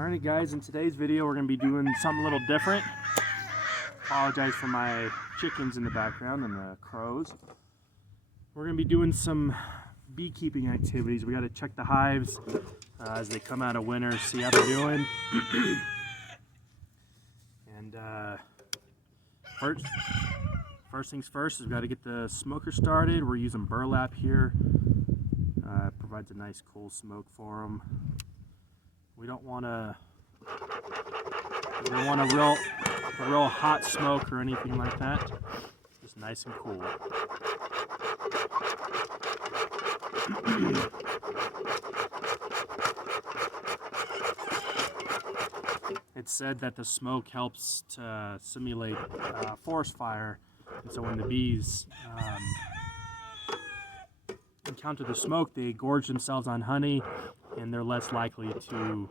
Alright guys, in today's video we're going to be doing something a little different. Apologize for my chickens in the background and the crows. We're going to be doing some beekeeping activities. We got to check the hives as they come out of winter, see how they're doing. And first things first is we've got to get the smoker started. We're using burlap here. It provides a nice cool smoke for them. We don't want a real hot smoke or anything like that. Just nice and cool. It's said that the smoke helps to simulate forest fire, and so when the bees encounter the smoke, they gorge themselves on honey, and they're less likely to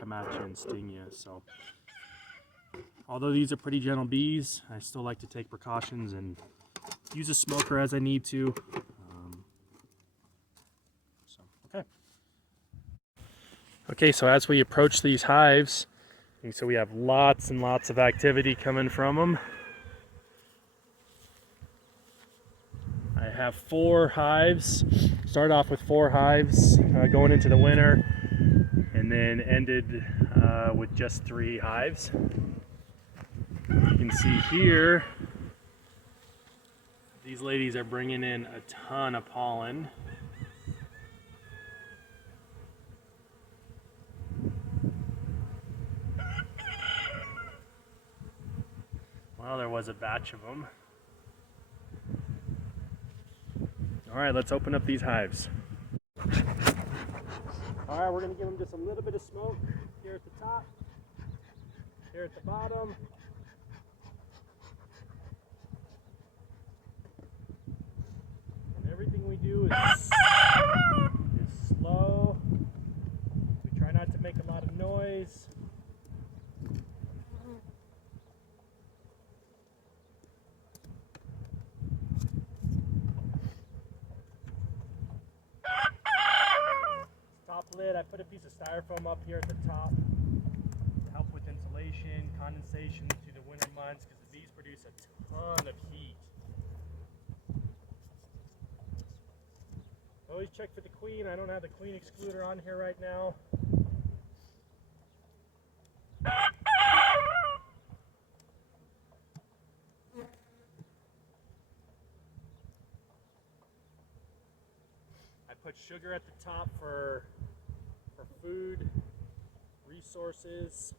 come at you and sting you. So, although these are pretty gentle bees, I still like to take precautions and use a smoker as I need to. Okay, so as we approach these hives, so we have lots and lots of activity coming from them. I have 4 hives. Started off with 4 hives going into the winter, and then ended with just 3 hives. You can see here, these ladies are bringing in a ton of pollen. Well, there was a batch of them. All right, let's open up these hives. All right, we're gonna give them just a little bit of smoke here at the top, here at the bottom. And everything we do is slow. We try not to make a lot of noise. Top lid, I put a piece of styrofoam up here at the top to help with insulation, condensation through the winter months, because the bees produce a ton of heat. Always check for the queen. I don't have the queen excluder on here right now. I put sugar at the top for food, resources.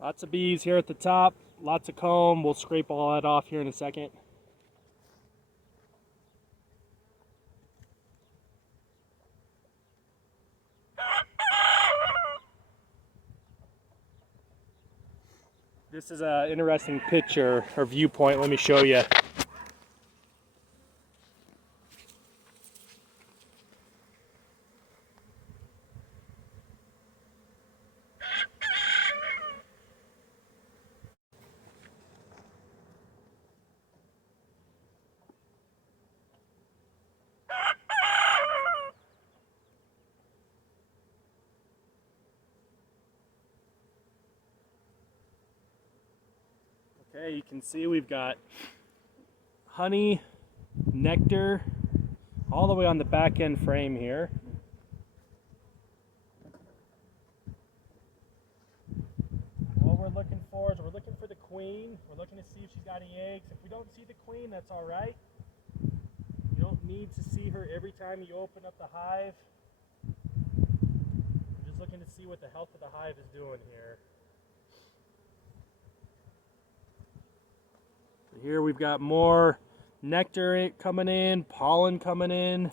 Lots of bees here at the top, lots of comb. We'll scrape all that off here in a second. This is an interesting picture or viewpoint. Let me show you. Okay, you can see we've got honey, nectar, all the way on the back end frame here. What we're looking for is we're looking for the queen. We're looking to see if she's got any eggs. If we don't see the queen, that's all right. You don't need to see her every time you open up the hive. We're just looking to see what the health of the hive is doing here. Here we've got more nectar coming in, pollen coming in,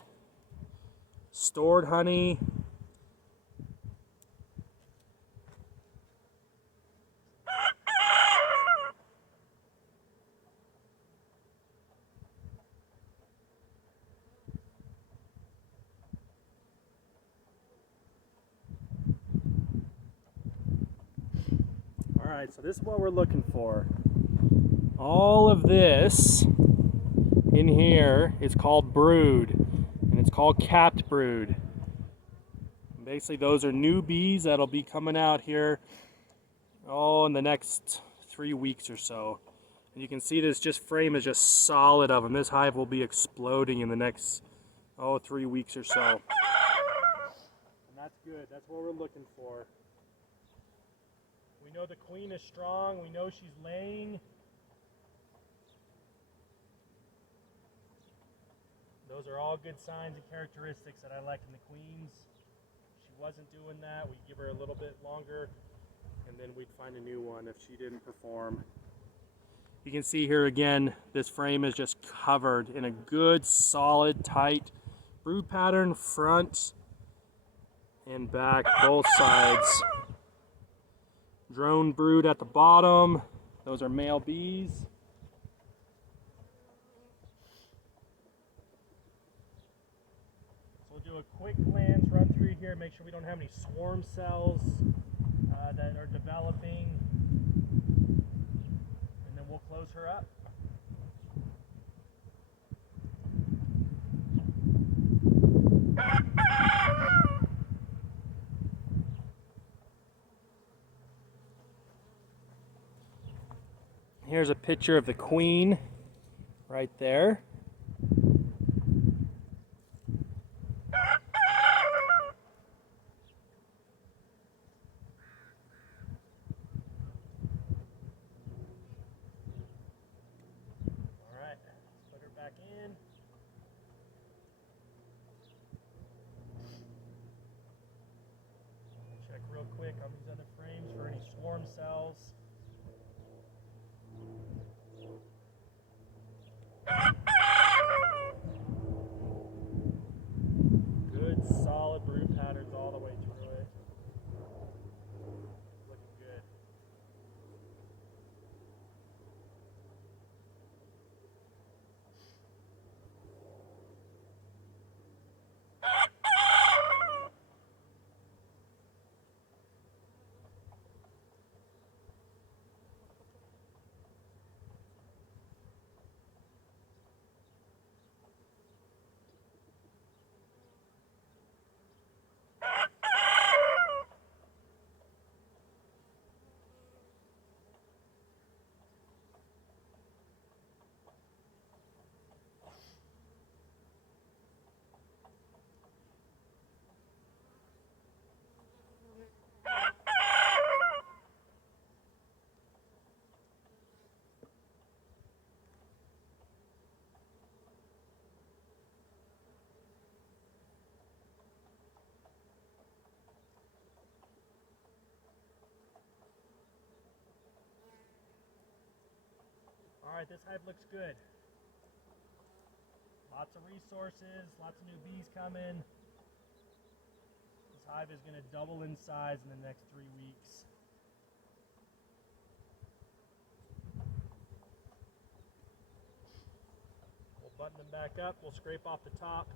stored honey. Alright, so this is what we're looking for. All of this in here is called brood, and it's called capped brood. Basically, those are new bees that'll be coming out here, in the next 3 weeks or so. And you can see this frame is just solid of them. This hive will be exploding in the next, 3 weeks or so. And that's good. That's what we're looking for. We know the queen is strong. We know she's laying. Those are all good signs and characteristics that I like in the queens. If she wasn't doing that, we'd give her a little bit longer, and then we'd find a new one if she didn't perform. You can see here again, this frame is just covered in a good, solid, tight brood pattern, front and back, both sides. Drone brood at the bottom. Those are male bees. So we'll do a quick glance, run through here, make sure we don't have any swarm cells that are developing. And then we'll close her up. Here's a picture of the queen right there. Alright, let's put her back in. Check real quick on these other frames for any swarm cells. Good, solid brood patterns all the way through it. Looking good. Alright, this hive looks good. Lots of resources, lots of new bees coming. This hive is going to double in size in the next 3 weeks. We'll button them back up, we'll scrape off the top.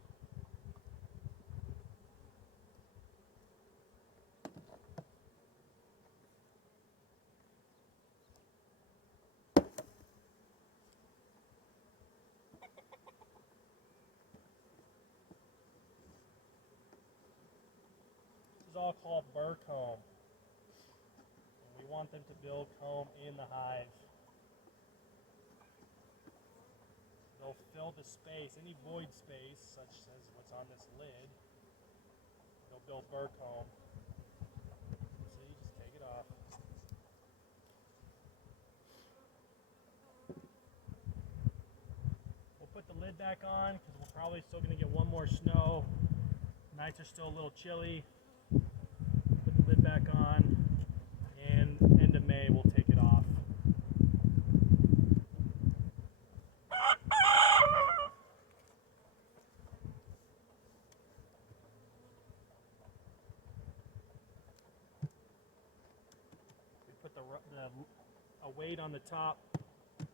All called burr comb. And we want them to build comb in the hive. They'll fill the space, any void space, such as what's on this lid. They'll build burr comb. See, just take it off. We'll put the lid back on because we're probably still going to get one more snow. Nights are still a little chilly. Lid back on, and end of May we'll take it off. We put a weight on the top to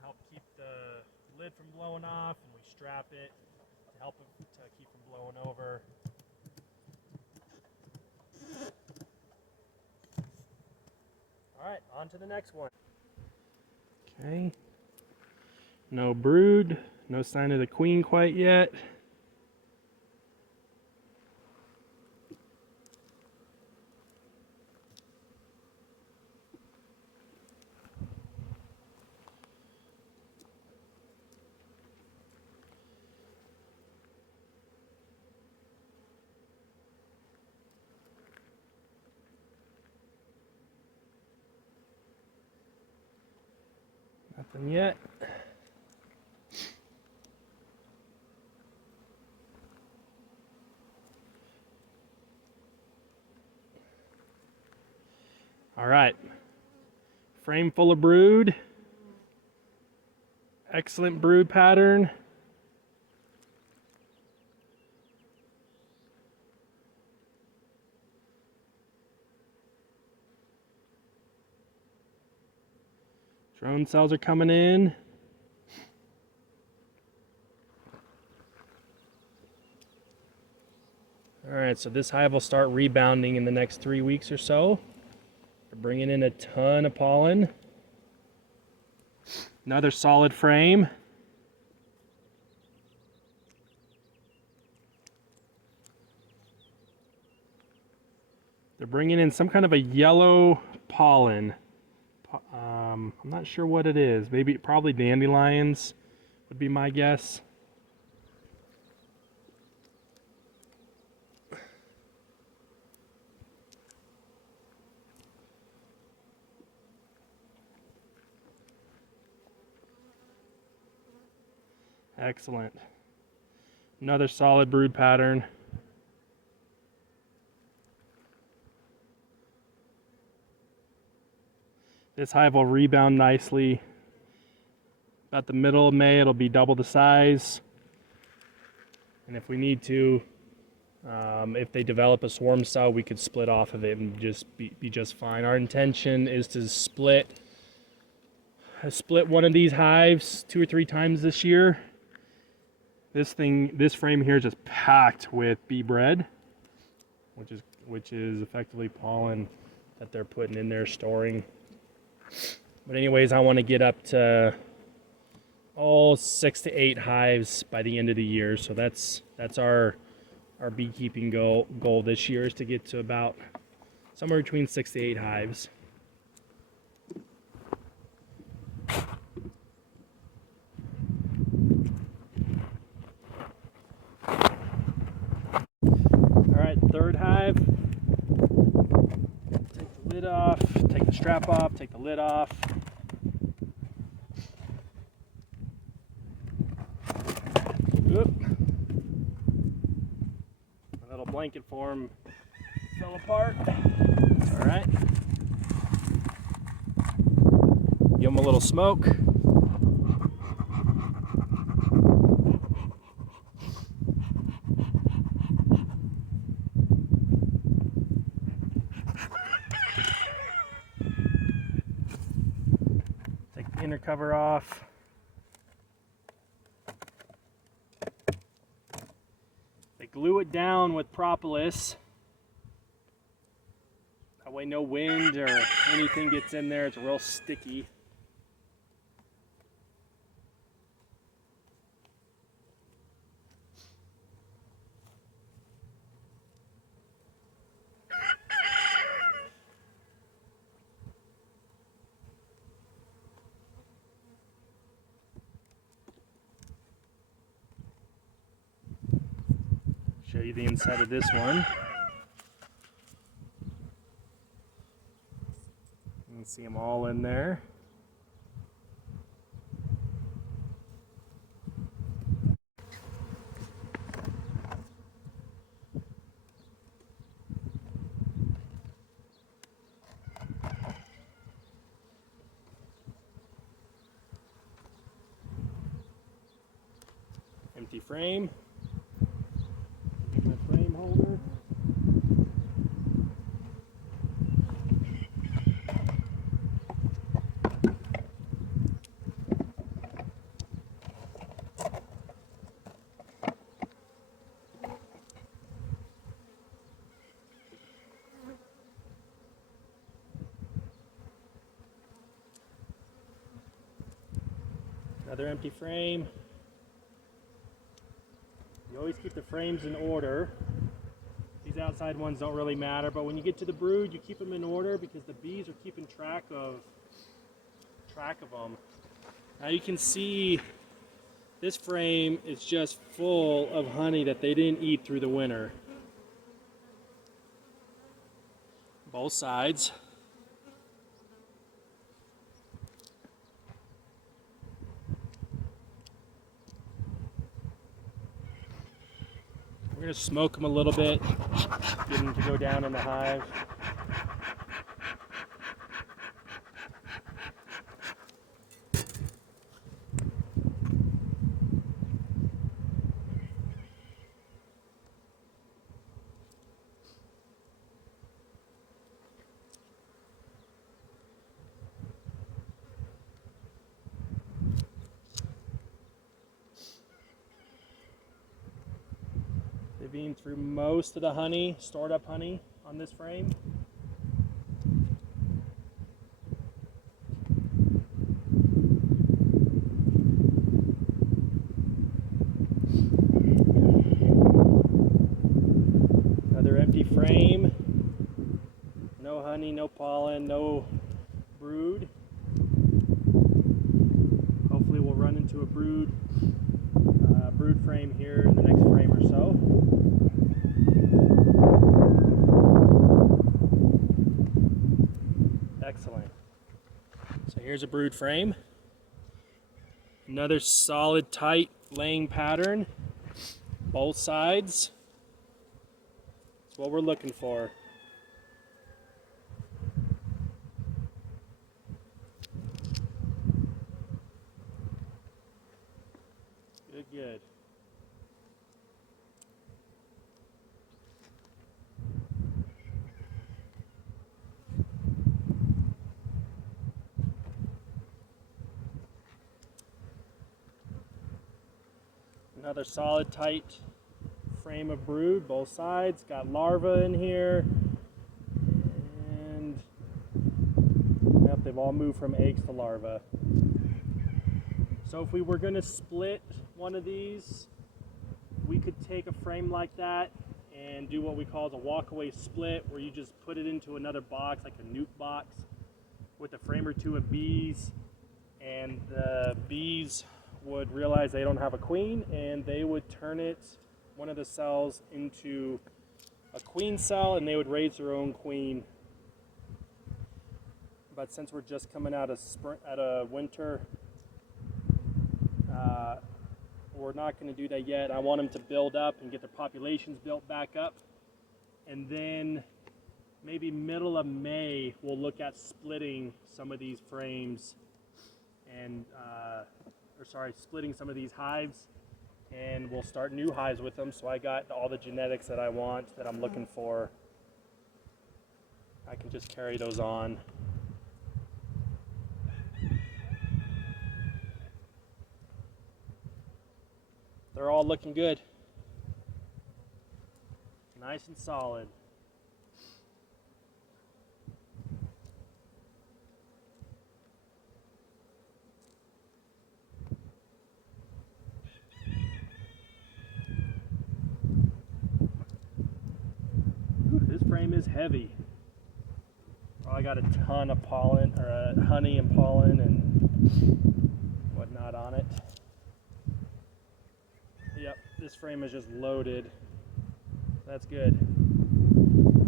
help keep the lid from blowing off, and we strap it to help it to keep from blowing over. All right, on to the next one. Okay. No brood, no sign of the queen quite yet. Nothing yet. All right. Frame full of brood. Excellent brood pattern. Drone cells are coming in. All right, so this hive will start rebounding in the next 3 weeks or so. We're bringing in a ton of pollen. Another solid frame. They're bringing in some kind of a yellow pollen. I'm not sure what it is. Maybe, probably dandelions would be my guess. Excellent. Another solid brood pattern. This hive will rebound nicely. About the middle of May, it'll be double the size. And if we need to, if they develop a swarm cell, we could split off of it and just be just fine. Our intention is to split one of these hives 2 or 3 times this year. This frame here is just packed with bee bread, which is effectively pollen that they're putting in there, storing. But anyways, I want to get up to 6 to 8 hives by the end of the year. So that's our beekeeping goal this year, is to get to about somewhere between 6 to 8 hives. All right, third hive. Take the lid off, take the strap off, take the lid off. Oop. My little blanket form fell apart. It's all right. Give them a little smoke. Take the inner cover off. They glue it down with propolis. That way no wind or anything gets in there. It's real sticky. Show you the inside of this one. You can see them all in there. Empty frame. My frame holder. Another empty frame. You always keep the frames in order. These outside ones don't really matter, but when you get to the brood, you keep them in order because the bees are keeping track of them. Now you can see this frame is just full of honey that they didn't eat through the winter. Both sides. We're going to smoke them a little bit, get them to go down in the hive. They've been through most of the honey, stored up honey on this frame. Another empty frame. No honey, no pollen, no brood. Hopefully we'll run into a brood frame here in the next frame or so. Excellent. So here's a brood frame. Another solid, tight laying pattern. Both sides. That's what we're looking for. Good, good. Another solid, tight frame of brood, both sides. Got larvae in here. And yep, they've all moved from eggs to larvae. So if we were going to split one of these, we could take a frame like that and do what we call the walkaway split, where you just put it into another box, like a nuke box, with a frame or two of bees, and the bees would realize they don't have a queen, and they would turn it, one of the cells, into a queen cell, and they would raise their own queen. But since we're just coming out of winter, we're not going to do that yet. I want them to build up and get their populations built back up, and then maybe middle of May we'll look at splitting some of these frames and splitting some of these hives, and we'll start new hives with them. So I got all the genetics that I want, that I'm looking for. I can just carry those on. They're all looking good. Nice and solid. This frame is heavy. Oh, I got a ton of pollen, or honey and pollen and whatnot on it. Yep, this frame is just loaded. That's good.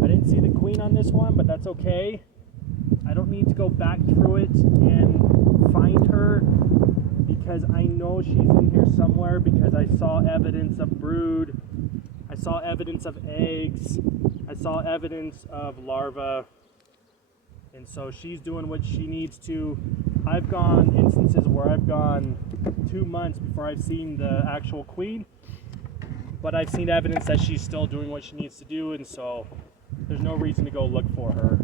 I didn't see the queen on this one, but that's okay. I don't need to go back through it and find her, because I know she's in here somewhere, because I saw evidence of brood, I saw evidence of eggs, I saw evidence of larvae, and so she's doing what she needs to. I've gone instances where I've gone 2 months before I've seen the actual queen, but I've seen evidence that she's still doing what she needs to do, and so there's no reason to go look for her.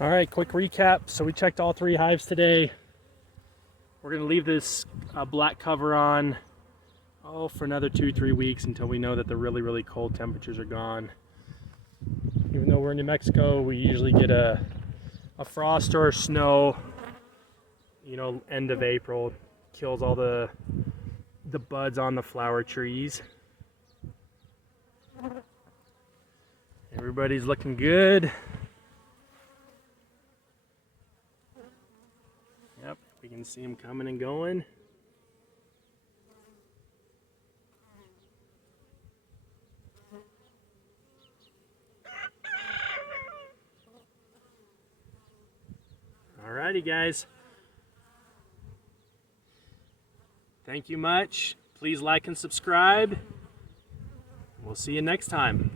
All right, quick recap. So we checked all 3 hives today. We're going to leave this black cover on for another 2-3 weeks until we know that the really, really cold temperatures are gone. Even though we're in New Mexico, we usually get a frost or snow, you know, end of April. Kills all the buds on the flower trees. Everybody's looking good. Yep, we can see them coming and going. Alrighty, guys. Thank you much. Please like and subscribe. We'll see you next time.